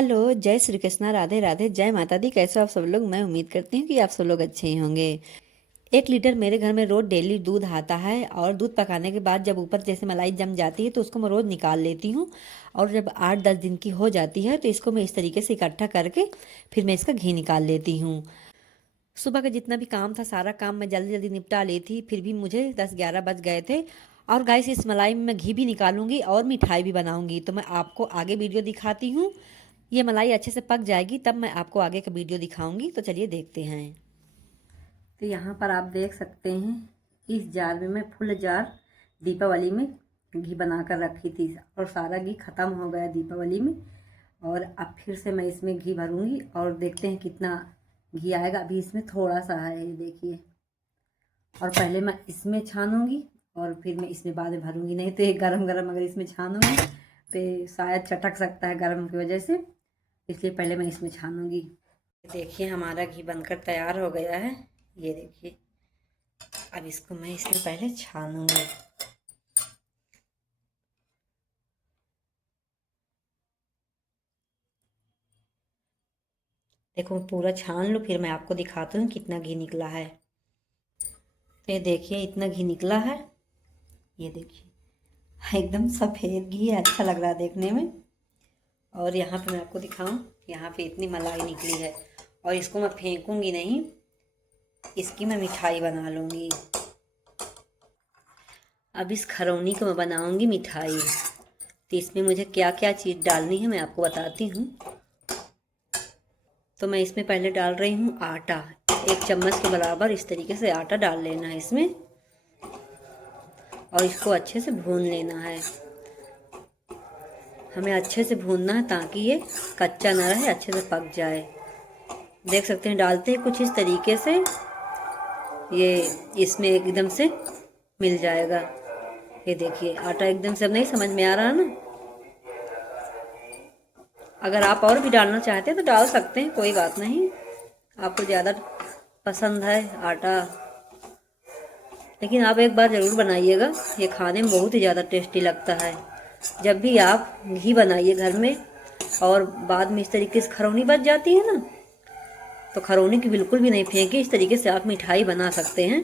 Hello, जय श्री कृष्णा, राधे राधे, जय माता दी। कैसे हो आप सब लोग? मैं उम्मीद करती हूँ कि आप सब लोग अच्छे ही होंगे। 1 लीटर मेरे घर में रोज डेली दूध आता है और दूध पकाने के बाद जब ऊपर जैसे मलाई जम जाती है तो उसको मैं रोज़ निकाल लेती हूँ। और जब 8-10 दिन की हो जाती है तो इसको मैं इस तरीके से इकट्ठा करके फिर मैं इसका घी निकाल लेती हूँ। सुबह का जितना भी काम था सारा काम मैं जल्दी जल्दी निपटा ली थी, फिर भी मुझे 10-11 बज गए थे। और गाइस, इस मलाई में मैं घी भी निकालूंगी और मिठाई भी बनाऊंगी, तो मैं आपको आगे वीडियो दिखाती हूँ। ये मलाई अच्छे से पक जाएगी तब मैं आपको आगे का वीडियो दिखाऊंगी, तो चलिए देखते हैं। तो यहाँ पर आप देख सकते हैं, इस जार में मैं फुल जार दीपावली में घी बनाकर रखी थी और सारा घी ख़त्म हो गया दीपावली में। और अब फिर से मैं इसमें घी भरूंगी और देखते हैं कितना घी आएगा। अभी इसमें थोड़ा सा है, ये देखिए। और पहले मैं इसमें छानूंगी और फिर मैं इसमें बाद में भरूंगी, नहीं तो ये गरम गरम अगर इसमें छानूंगी तो ये शायद चटक सकता है गर्म की वजह से, इसलिए पहले मैं इसमें छानूंगी। देखिए हमारा घी बनकर तैयार हो गया है, ये देखिए। अब इसको मैं इसमें पहले छानूंगी। देखो पूरा छान लो, फिर मैं आपको दिखाती हूँ कितना घी निकला है। तो ये देखिए इतना घी निकला है, ये देखिए एकदम सफ़ेद घी है, अच्छा लग रहा है देखने में। और यहाँ पे मैं आपको दिखाऊं, यहाँ पे इतनी मलाई निकली है और इसको मैं फेंकूंगी नहीं, इसकी मैं मिठाई बना लूँगी। अब इस खरौनी को मैं बनाऊंगी मिठाई। तो इसमें मुझे क्या क्या चीज़ डालनी है मैं आपको बताती हूँ। तो मैं इसमें पहले डाल रही हूँ आटा, 1 चम्मच के बराबर इस तरीके से आटा डाल लेना है इसमें और इसको अच्छे से भून लेना है। हमें अच्छे से भूनना है ताकि ये कच्चा ना रहे, अच्छे से पक जाए। देख सकते हैं डालते हैं कुछ इस तरीके से, ये इसमें एकदम से मिल जाएगा। ये देखिए आटा एकदम से अब नहीं समझ में आ रहा ना। अगर आप और भी डालना चाहते हैं तो डाल सकते हैं, कोई बात नहीं। आपको ज़्यादा पसंद है आटा, लेकिन आप एक बार ज़रूर बनाइएगा, ये खाने में बहुत ही ज़्यादा टेस्टी लगता है। जब भी आप घी बनाइए घर में और बाद में इस तरीके से खरौनी बच जाती है ना, तो खरौनी की बिल्कुल भी नहीं फेंके, इस तरीके से आप मिठाई बना सकते हैं।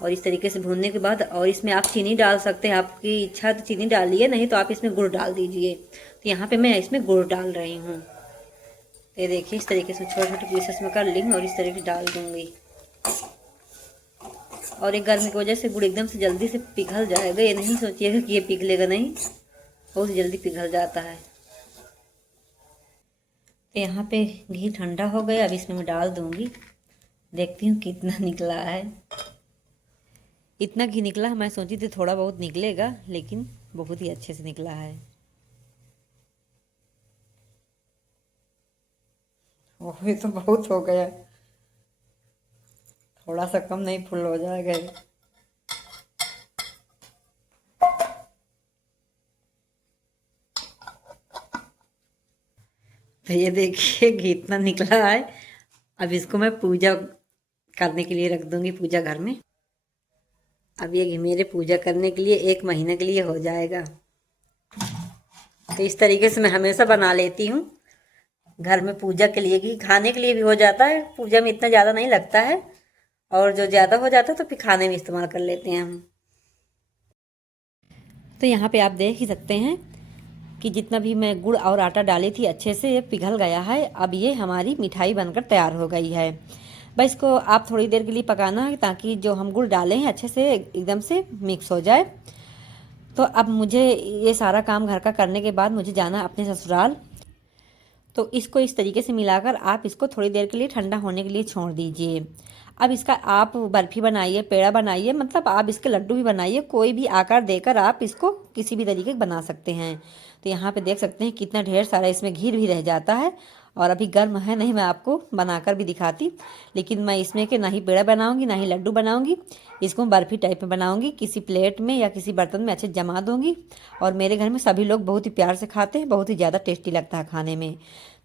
और इस तरीके से भूनने के बाद और इसमें आप चीनी डाल सकते हैं, आपकी इच्छा तो चीनी डालिए, नहीं तो आप इसमें गुड़ डाल दीजिए। तो यहाँ पे मैं इसमें गुड़ डाल रही हूँ। ये देखिए इस तरीके से छोटे छोटे पीसेस में कर ली और इस तरीके से डाल दूँगी। और एक गर्मी की वजह से गुड़ एकदम से जल्दी से पिघल जाएगा, ये नहीं सोचिएगा कि ये पिघलेगा नहीं, बहुत जल्दी पिघल जाता है। तो यहाँ पे घी ठंडा हो गया, अब इसमें मैं डाल दूँगी। देखती हूँ कितना निकला है। इतना घी निकला, मैं सोची थी थोड़ा बहुत निकलेगा, लेकिन बहुत ही अच्छे से निकला है। ओह ये तो बहुत हो गया, थोड़ा सा कम नहीं फुल हो जाएगा। तो ये देखिए घी इतना निकला है। अब इसको मैं पूजा करने के लिए रख दूंगी पूजा घर में। अब ये घी मेरे पूजा करने के लिए 1 महीने के लिए हो जाएगा। तो इस तरीके से मैं हमेशा बना लेती हूँ घर में पूजा के लिए, घी खाने के लिए भी हो जाता है, पूजा में इतना ज़्यादा नहीं लगता है, और जो ज़्यादा हो जाता है तो फिर खाने में इस्तेमाल कर लेते हैं हम। तो यहाँ पे आप देख ही सकते हैं कि जितना भी मैं गुड़ और आटा डाली थी अच्छे से ये पिघल गया है। अब ये हमारी मिठाई बनकर तैयार हो गई है। बस इसको आप थोड़ी देर के लिए पकाना है ताकि जो हम गुड़ डाले हैं अच्छे से एकदम से मिक्स हो जाए। तो अब मुझे ये सारा काम घर का करने के बाद मुझे जाना है अपने ससुराल। तो इसको इस तरीके से मिलाकर आप इसको थोड़ी देर के लिए ठंडा होने के लिए छोड़ दीजिए। अब इसका आप बर्फ़ी बनाइए, पेड़ा बनाइए, मतलब आप इसके लड्डू भी बनाइए, कोई भी आकार देकर आप इसको किसी भी तरीके से बना सकते हैं। तो यहाँ पे देख सकते हैं कितना ढेर सारा इसमें घी भी रह जाता है। और अभी गर्म है, नहीं मैं आपको बनाकर भी दिखाती, लेकिन मैं इसमें के ना ही पेड़ा बनाऊंगी ना ही लड्डू बनाऊंगी, इसको बर्फ़ी टाइप में बनाऊंगी, किसी प्लेट में या किसी बर्तन में अच्छे जमा दूंगी। और मेरे घर में सभी लोग बहुत ही प्यार से खाते हैं, बहुत ही ज़्यादा टेस्टी लगता है खाने में।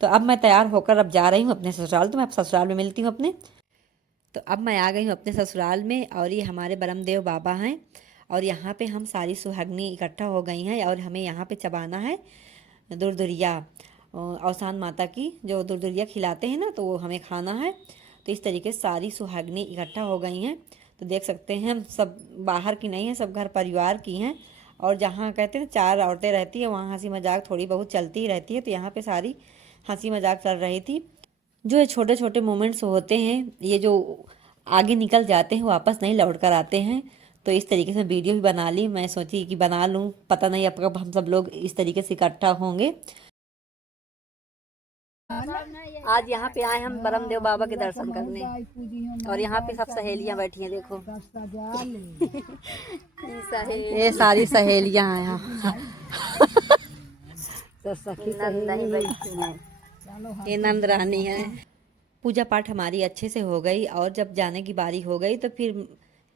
तो अब मैं तैयार होकर अब जा रही हूँ अपने ससुराल, तो मैं अब ससुराल में मिलती हूँ अपने। तो अब मैं आ गई हूँ अपने ससुराल में और ये हमारे ब्रह्मदेव बाबा हैं और यहाँ पे हम सारी सुहागनी इकट्ठा हो गई हैं और हमें यहाँ पे चबाना है दुरदुरिया। अवसान माता की जो दुर्दुरिया खिलाते हैं ना, तो वो हमें खाना है। तो इस तरीके से सारी सुहागिनी इकट्ठा हो गई हैं। तो देख सकते हैं हम सब बाहर की नहीं है, सब घर परिवार की हैं। और जहाँ कहते हैं 4 औरतें रहती है वहाँ हंसी मजाक थोड़ी बहुत चलती ही रहती है। तो यहाँ पे सारी हंसी मजाक चल रही थी। जो ये छोटे छोटे मोमेंट्स होते हैं, ये जो आगे निकल जाते हैं वापस नहीं लौट कर आते हैं। तो इस तरीके से वीडियो भी बना ली, मैं सोची कि बना लूँ, पता नहीं अब कब हम सब लोग इस तरीके से इकट्ठा होंगे। आज यहाँ पे आए हम ब्रह्मदेव बाबा के दर्शन करने, और यहाँ पे सब सहेलियाँ बैठी हैं, देखो ये सारी सहेलियाँ हैं यहाँ। ये नंद रानी है। पूजा पाठ हमारी अच्छे से हो गई, और जब जाने की बारी हो गई तो फिर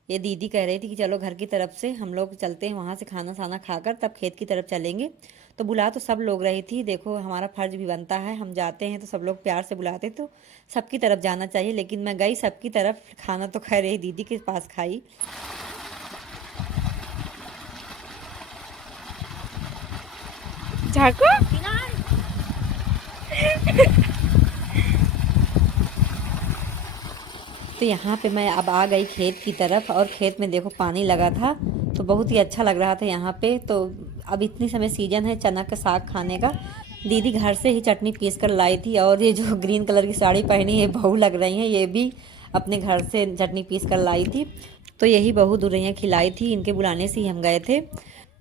ये दीदी कह रही थी कि चलो घर की तरफ से हम लोग चलते हैं, वहाँ से खाना साना खाकर तब खेत की तरफ चलेंगे। तो बुला तो सब लोग रही थी, देखो हमारा फर्ज भी बनता है, हम जाते हैं तो सब लोग प्यार से बुलाते, तो सबकी तरफ जाना चाहिए। लेकिन मैं गई सबकी तरफ, खाना तो खैर रही दीदी के पास खाई। झाको तो यहाँ पे मैं अब आ गई खेत की तरफ, और खेत में देखो पानी लगा था, तो बहुत ही अच्छा लग रहा था यहाँ पे। तो अब इतनी समय सीजन है चना का साग खाने का। दीदी घर से ही चटनी पीस कर लाई थी, और ये जो ग्रीन कलर की साड़ी पहनी है बहू लग रही हैं, ये भी अपने घर से चटनी पीस कर लाई थी। तो यही बहू दुल्हनिया खिलाई थी, इनके बुलाने से ही हम गए थे।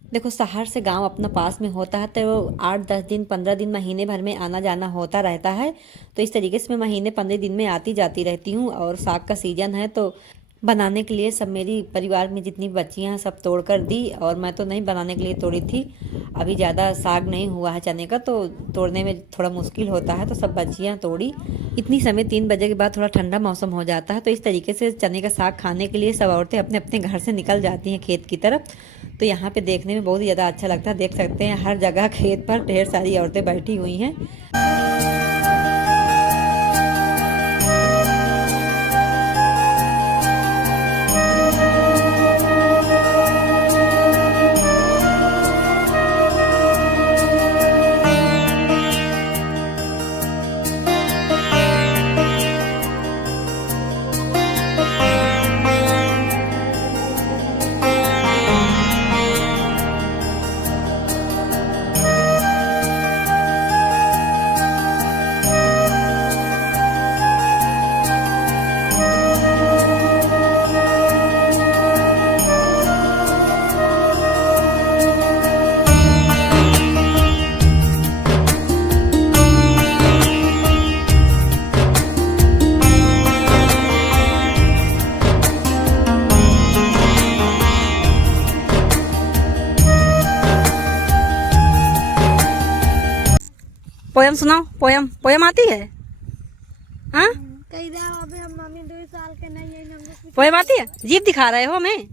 देखो शहर से गांव अपना पास में होता है, तो 8-10 दिन 15 दिन महीने भर में आना जाना होता रहता है। तो इस तरीके से मैं महीने 15 दिन में आती जाती रहती हूँ। और साग का सीजन है तो बनाने के लिए सब मेरी परिवार में जितनी बच्चियाँ हैं सब तोड़ कर दी, और मैं तो नहीं बनाने के लिए तोड़ी थी। अभी ज़्यादा साग नहीं हुआ है चने का, तो तोड़ने में थोड़ा मुश्किल होता है, तो सब बच्चियाँ तोड़ी। इतनी समय 3 बजे के बाद थोड़ा ठंडा मौसम हो जाता है, तो इस तरीके से चने का साग खाने के लिए सब औरतें अपने अपने घर से निकल जाती हैं खेत की तरफ। तो यहाँ पे देखने में बहुत ही ज़्यादा अच्छा लगता है। देख सकते हैं हर जगह खेत पर ढेर सारी औरतें बैठी हुई हैं। पोयम सुनाओ, पोयम पोयम आती है? हाँ पोयम आती है? जीप दिखा रहे हो हमें?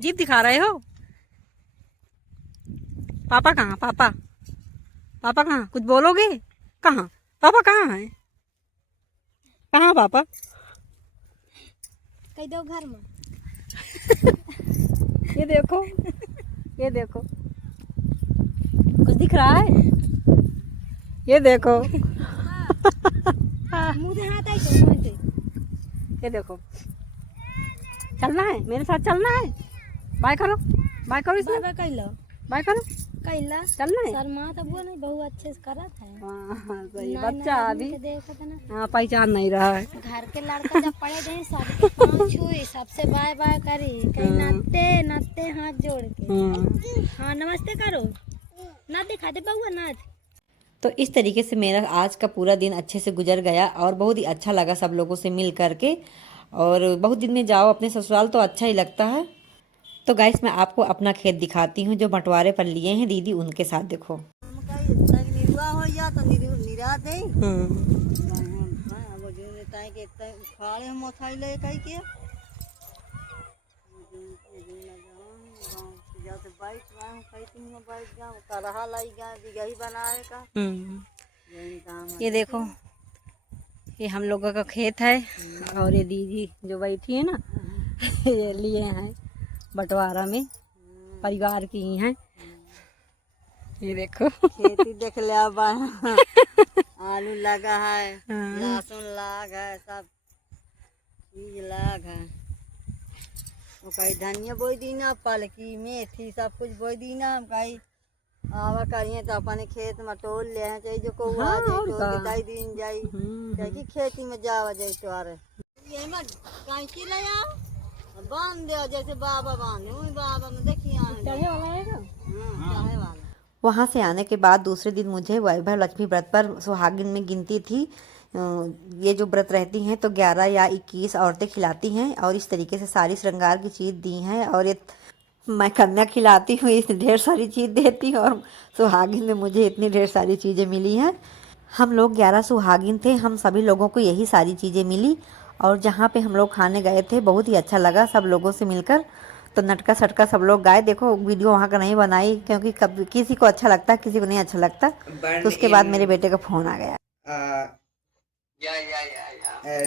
जीप दिखा रहे हो? पापा कहाँ? पापा पापा कहाँ? कुछ बोलोगे? कहाँ पापा? कहाँ है? कहाँ पापा? कह दो घर में। ये देखो, ये देखो, कुछ दिख रहा है? ये देखो। ये देखो, चलना है मेरे साथ, चलना है। बाय करो, बाय करो, इसमें बाय करो, चलना है। शर्मा तो वो नहीं, बहुत अच्छे से करा था। हाँ सही, बच्चा अभी देखा था ना, हाँ पहचान नहीं रहा है। घर के लड़का जब पड़े थे सबके पाँव छुई, सबसे बाय बाय करी, कहीं नाते नाते हाथ जोड़ के हाँ नमस्ते करो, ना दिखा दे बउआ नाथ। तो इस तरीके से मेरा आज का पूरा दिन अच्छे से गुजर गया, और बहुत ही अच्छा लगा सब लोगों से मिल करके। और बहुत दिन में जाओ अपने ससुराल तो अच्छा ही लगता है। तो गाइस मैं आपको अपना खेत दिखाती हूँ जो बंटवारे पर लिए हैं दीदी, उनके साथ देखो। ये देखो, ये हम लोगों का खेत है, और ये दीदी जो बैठी है ना ये लिए हैं बंटवारा में, परिवार की ही हैं। ये देखो। खेती देख ले अब आलू लगा है, हाँ। लहसुन लाग है, सब चीज लाग है। वो कहीं धनिया बोई दी ना, पलकी मेथी सब कुछ बोई दी ना, हम कहीं आवा करिए तो अपने खेत में तोड़ ले हैं, चाहिए जो को आ हाँ, जाए और तोड़ का। के दाई दिन जाई, चाहिए खेती में जावा जाए तो आ रहे ये मत कैंची ले आओ बांध दो जैसे बाबा बांधे वही बाबा में देखिए चढ़े वाला है ना। चाहे वाला वहाँ से आने के बाद दूसरे दिन मुझे वैभव लक्ष्मी व्रत पर सुहागिन में गिनती थी। ये जो व्रत रहती हैं तो 11 या 21 औरतें खिलाती हैं और इस तरीके से सारी श्रृंगार की चीज़ दी हैं। और ये मैं कन्या खिलाती हूँ, इसने ढेर सारी चीज़ देती है और सुहागिन में मुझे इतनी ढेर सारी चीज़ें मिली हैं। हम लोग 11 सुहागिन थे, हम सभी लोगों को यही सारी चीज़ें मिली। और जहाँ पे हम लोग खाने गए थे बहुत ही अच्छा लगा सब लोगों से मिलकर। तो नटका सटका सब लोग गाए। देखो वीडियो वहाँ का नहीं बनाई क्योंकि कभी किसी को अच्छा लगता है किसी को नहीं अच्छा लगता। तो उसके बाद मेरे बेटे का फ़ोन आ गया।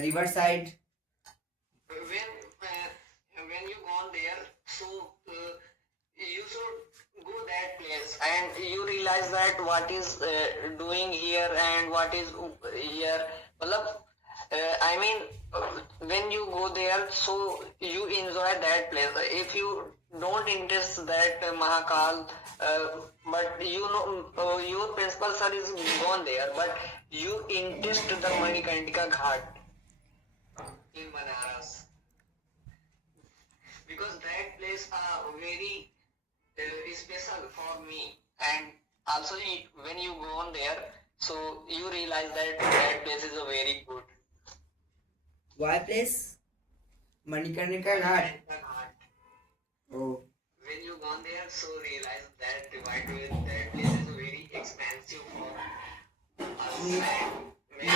River side. When you gone there, so you should go that place and you realize that what is doing here and what is here. मतलब I mean when you go there, so you enjoy that place. If you don't interest that Mahakal, but you know your principal sir is gone there, but you interest the Manikarnika Ghat in Banaras because that place are very special for me. And also when you go on there, so you realize that that place is a very good. Why place? Manikarnika Ghat. Oh. When you gone there, so realize that that place is very expensive for us.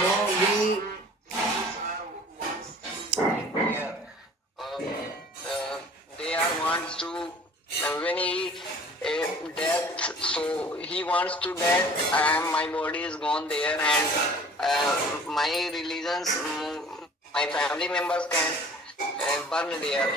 No, we They are wants to when he death, so he wants to death and my body is gone there and my religions, my family members can burn there.